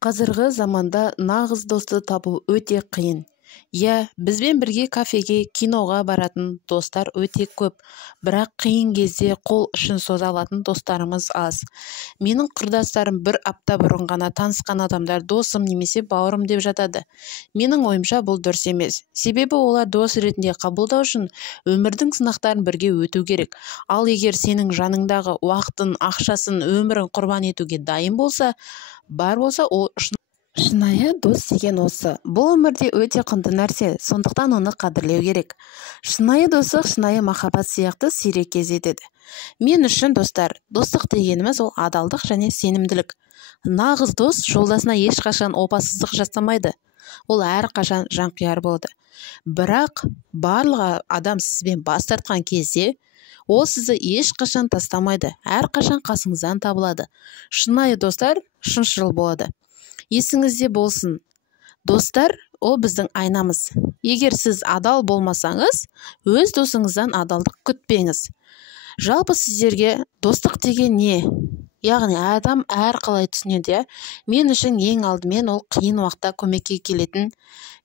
Қазіргі заманда нағыз досты табу өте қиын. Бізбен бірге кафеге, киноға баратын достар өте көп, бірақ қиын кезде қол ұшын соза алатын достарымыз аз. Менің құрдастарым бір апта бұрын ғана танысқан адамдар досым немесе бауырым деп жатады. Менің ойымша бұл дұрыс емес. Себебі олар дос ретінде қабылдау үшін өмірдің сынақтарын бірге өту керек. Ал егер сенің жаныңдағы уақытын, ақшасын, өмірін құрбан етуге дайын болса, ол шынайы дос деген осы. Бұл өмірде өте құнды нәрсе, сондықтан оны қадірлеу керек. Шынайы достық, шынайы махаббат сияқты сирек кездеседі. Мен үшін достық дегеніміз ол адалдық және сенімділік. Нағыз дос жолдасына ешқашан опасыздық жасамайды. Ол әрқашан жанқияр болады. Бірақ барлығы адам сізбен бас тартқан кезде, ол сізді ешқашан тастамайды, әрқашан қасыңыздан табылады. Шынайы достар шыншыл болады. Есіңізде болсын, достар ол біздің айнамыз. Егер сіз адал болмасаңыз, өз досыңыздан адалдық күтпеңіз. Жалпы сіздерге достық деген не? Яғни адам әрқалай түсінеді. Мен үшін ең алдымен ол қиын уақытта көмекке келетін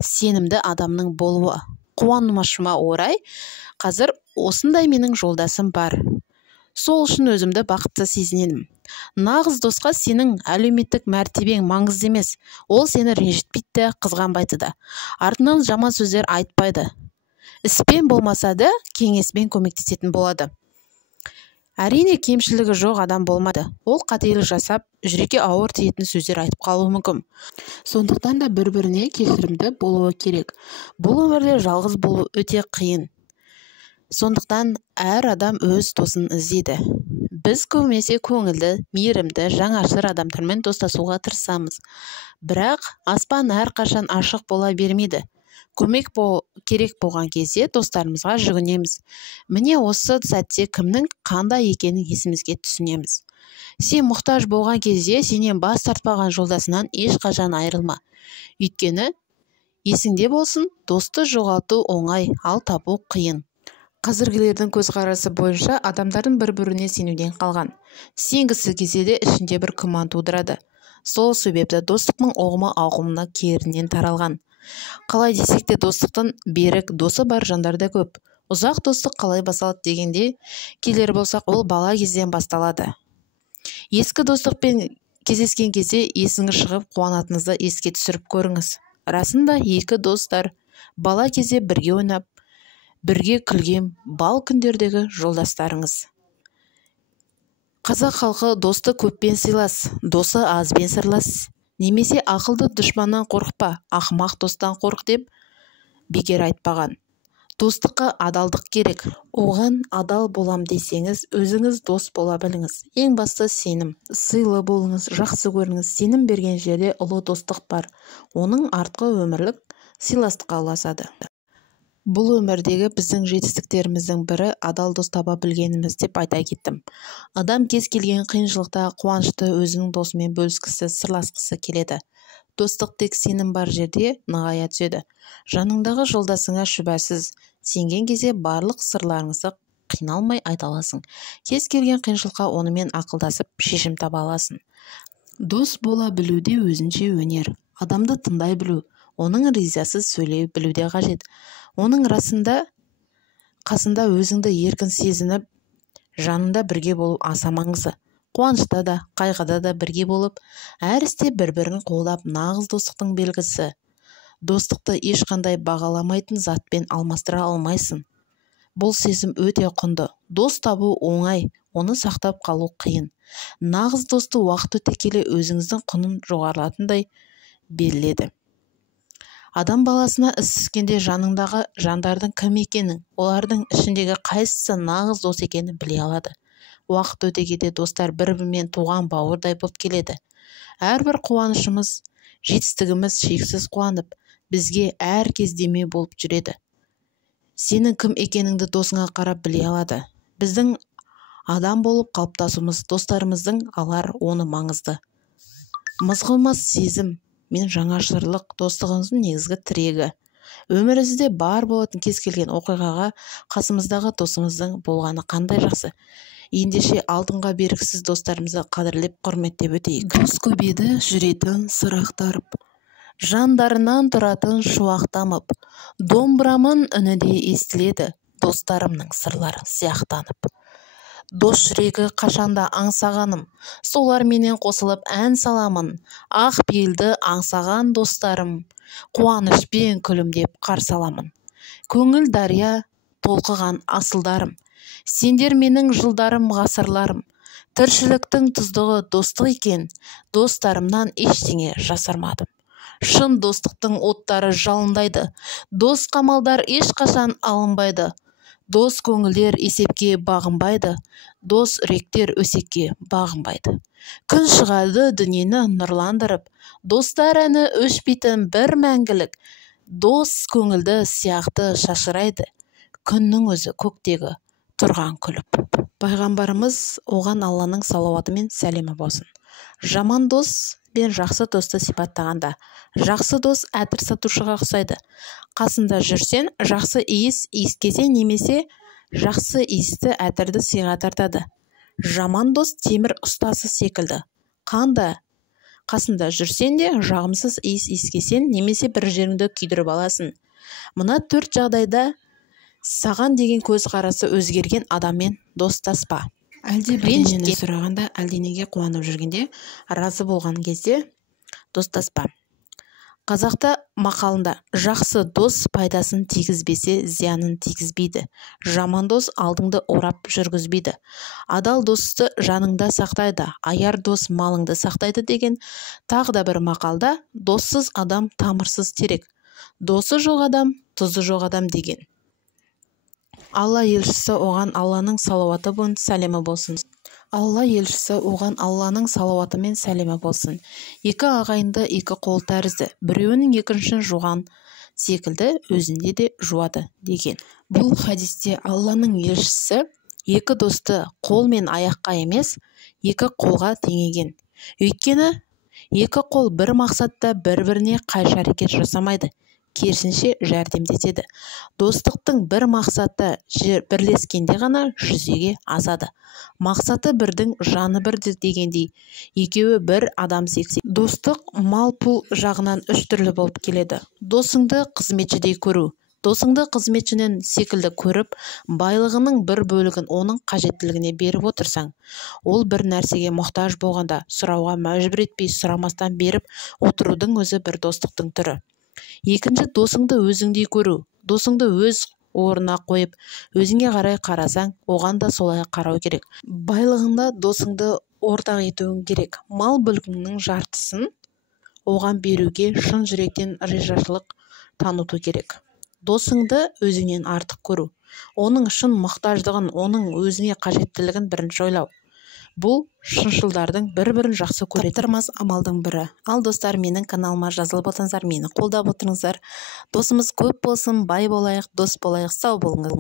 сенімді адамның болуы. Қуанышыма орай, қазір осындай менің жолдасым бар. Сол үшін өзімді бақытты сезінемін. Нағыз досқа сенің әлеуметтік мәртебең маңызды емес. Ол сені ренжітпейді де, қызғанбайды да. Артынан жаман сөздер айтпайды. Іспен болмаса да, кеңеспен көмектесетін болады. Әрине, кемшілігі жоқ адам болмайды. Ол қателік жасап, жүрекке ауыр тиетін сөздер айтып қалуы мүмкін. Сондықтан да бір-біріне кешірімді болуы керек. Бұл өмірде жалғыз болу өте қиын. Сондықтан әр адам өз досын іздейді. Біз көбінесе көңілді, мейірімді, жаңашыр адамдармен достасуға тырысамыз. Бірақ аспан әрқашан ашық бола бермейді. Көмек керек болған кезде достарымызға жүгінеміз. Міне осы сәтте кімнің қандай екенін есімізге түсінеміз. Сен мұқтаж болған кезде сенен бас тартпаған жолдасынан ешқашан айырылма. Өйткені есіңде болсын, досты жоғалту оңай, ал табу қиын. Қазіргілердің көзқарасы бойынша адамдардың бір-біріне сенуден қалған. Сенгісі келсе де ішінде бір күмән тудырады. Сол себепті достықтың ұғымы ауқымына кеңінен таралған. Қалай десек те достықтың берік, досы бар жандар да көп. Ұзақ достық қалай басталады дегенде келер болсақ, ол бала кезден басталады. Ескі достықпен кездескен кезде есіңіз шығып, қуанатыныңызды еске түсіріп көріңіз. Расында екі достар бала кезде бірге ойнап, бірге күлген бал күндердегі жолдастарыңыз. Қазақ халқы досты көппен сыйлас, досы азбен сырлас. Немесе ақылды дұшманнан қорықпа, ақымақ достан қорық деп бекер айтпаған. Достыққа адалдық керек. Оған адал болам десеңіз, өзіңіз дос бола біліңіз. Ең басты сенім. Сыйлы болыңыз, жақсы көріңіз. Сенім берген жерде ұлы достық бар. Оның артқы өмірлік сыйластыққа ұласады. Бұл өмірдегі біздің жетістіктеріміздің бірі адал дос таба білгеніміз деп айта кеттім. Адам кез келген қиыншылықта қуанышты өзінің досымен бөліскісі, сырласқысы келеді. Достық тек сенім бар жерде нығая түседі. Жаныңдағы жолдасыңа шүбәсіз сенген кезде барлық сырларыңызды қиналмай айта аласың. Кез келген қиыншылыққа онымен ақылдасып шешім таба аласың. Дос бола білуде өзінше өнер. Адамды тыңдай білу, оның ризасыз сөйлей білуде қажет. Оның қасында өзіңді еркін сезініп, жанында бірге болу аса маңызды. Қуанышта да, қайғыда да бірге болып, әр істе бір-бірін қолдап нағыз достықтың белгісі. Достықты ешқандай бағаламайтын затпен алмастыра алмайсың. Бұл сезім өте құнды. Дос табу оңай, оны сақтап қалу қиын. Нағыз досты уақыт өте келе өзіңіздің құнын жоғарылатындай беріледі. Адам баласына іс түскенде жаныңдағы жандардың кім екенін, олардың ішіндегі қайсысы нағыз дос екенін біле алады. Уақыт өте келе достар бір-бірімен туған бауырдай болып келеді. Әрбір қуанышымыз, жетістігіміз шексіз қуанып, бізге әр кез демеу болып жүреді. Сенің кім екеніңді досыңа қарап біле алады. Біздің адам болып қалыптасуымыз достарымыздың алар оны маңызды. Мызғымас сезім мен жаңашырлық достығымыздың негізгі тірегі. Өмірімізде бар болатын кез келген оқиғаға қасымыздағы досымыздың болғаны қандай жақсы. ендеше алдыңға бергісіз достарымызды қадірлеп құрметтеп өтейік. Дос көбеді жүретін сыр ақтарып, жандарынан тұратын шуақ дамып, домбырамын үні де естіледі, достарымның сырлары сияқтанып. Дос жүрегі қашанда аңсағаным, соларменен қосылып ән саламын. Ақ пейілді аңсаған достарым, қуанышпен күлімдеп қарсы аламын. Көңіл дария толқыған асылдарым, сендер менің жылдарым, ғасырларым. Тіршіліктің тұздығы достық екен, достарымнан ештеңе жасырмадым. Шын достықтың оттары жалындайды, дос қамалдар ешқашан алынбайды. Дос көңілдер есепке бағынбайды, дос үректер өсекке бағынбайды. Күн шығады дүниені нұрландырып, достар әні өшпейтін бір мәңгілік. Дос көңілді сияқты шашырайды, күннің өзі көктегі тұрған күліп. Пайғамбарымыз оған Алланың салауаты мен сәлемі болсын. Жаман дос бен жақсы досты сипаттағанда, жақсы дос әтір сатушыға ұқсайды. Қасында жүрсен, жақсы иіс иіскесең немесе жақсы иісті әтірді сыйға тартады. Жаман дос темір ұстасы секілді. Қасында жүрсен де жағымсыз иіс иіскесең немесе бір жеріңді күйдіріп аласың. Мына 4 жағдайда саған деген көзқарасы өзгерген адаммен достаспа. Әлде бірдеңені сұрағанда, әлденеге қуанып жүргенде, разы болған кезде достаспа. Қазақта мақалында жақсы дос пайдасын тигізбесе зиянын тигізбейді. Жаман дос алдыңды орап жүргізбейді. Адал досты жаныңда сақтайды, аяр дос малыңды сақтайды деген тағы да бір мақалда доссыз адам тамырсыз терек, досы жоқ адам тұзы жоқ адам деген. Алла елшісі оған Алланың салауаты мен сәлемі болсын. Алла елшісі оған Алланың салауаты мен сәлемі болсын. Екі ағайынды екі қол тәрізді, біреуінің екіншісін жуған секілді өзінде де жуады деген. Бұл хадисте Алланың елшісі екі досты қол мен аяққа емес, екі қолға теңеген. Өйткені екі қол бір мақсатта бір-біріне қайшы әрекет жасамайды, керісінше жәрдемдеседі. Достықтың бір мақсаты бірлескенде ғана жүзеге асады. Мақсаты бірдің жаны бір дегендей, екеуі бір адам сексе. Достық мал-пұл жағынан 3 түрлі болып келеді. Досыңды қызметшідей көру. Досыңды қызметшінің секілді көріп, байлығының бір бөлігін оның қажеттілігіне беріп отырсаң, ол бір нәрсеге мұқтаж болғанда сұрауға мәжбүр етпей, сұрамастан беріп отырудың өзі бір достықтың түрі. Екінші, досыңды өзіңдей көру. Досыңды өз орнына қойып, өзіңе қарай қарасаң, оған да солай қарау керек. Байлығында досыңды ортақ етуің керек. Мал-мүлкіңнің жартысын оған беруге шын жүректен ризашылық таныту керек. Досыңды өзіңнен артық көру. Оның шын мұқтаждығын, оның өзіне қажеттілігін бірінші ойлау. Бұл шыншылдардың бір-бірін жақсы көретін таптырмас амалдың бірі. Ал достар, менің каналыма жазылып отырсыңыздар, мені қолдап отырыңыздар. Досымыз көп болсын, бай болайық, дос болайық, сау болыңыз.